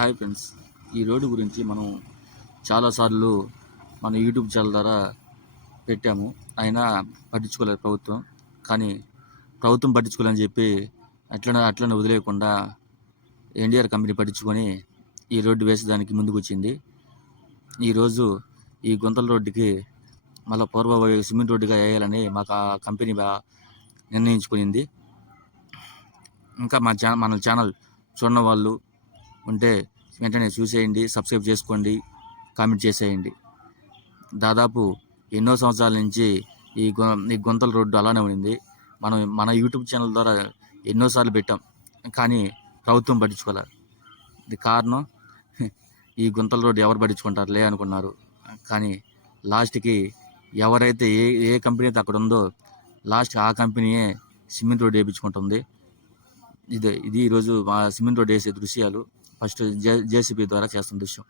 Hi friends, ఈ road గురించి మనం చాలాసార్లు మన యూట్యూబ్ ఛానల్ ద్వారా పెట్టాము. అయినా పట్టించుకోలేదు ప్రభుత్వం. కానీ ప్రభుత్వం పట్టించుకోవాలని చెప్పి అట్లనే వదిలేయకుండా ఎన్టీఆర్ కంపెనీ పట్టించుకొని ఈ రోడ్డు వేసేదానికి ముందుకు వచ్చింది. ఈరోజు ఈ గుంతల రోడ్డుకి మళ్ళీ పూర్వ సిమెంట్ రోడ్డుగా వేయాలని మాకు ఆ కంపెనీ నిర్ణయించుకునింది. ఇంకా మన ఛానల్ చూడని వాళ్ళు ఉంటే వెంటనే చూసేయండి, సబ్స్క్రైబ్ చేసుకోండి, కామెంట్ చేసేయండి. దాదాపు ఎన్నో సంవత్సరాల నుంచి ఈ గుంతల రోడ్డు అలానే ఉంది. మన యూట్యూబ్ ఛానల్ ద్వారా ఎన్నోసార్లు పెట్టాం, కానీ ప్రభుత్వం పట్టించుకోలేదు. ఇది కారణం, ఈ గుంతల రోడ్డు ఎవరు పట్టించుకుంటారులే అనుకున్నారు. కానీ లాస్ట్కి ఎవరైతే ఏ కంపెనీ అయితే అక్కడ ఉందో లాస్ట్ ఆ కంపెనీయే సిమెంట్ రోడ్డు వేయించుకుంటుంది. ఇది ఈరోజు మా సిమెంట్ రోడ్డు వేసే దృశ్యాలు. ఫస్ట్ జేసీబీ ద్వారా చేస్తున్న దృశ్యం.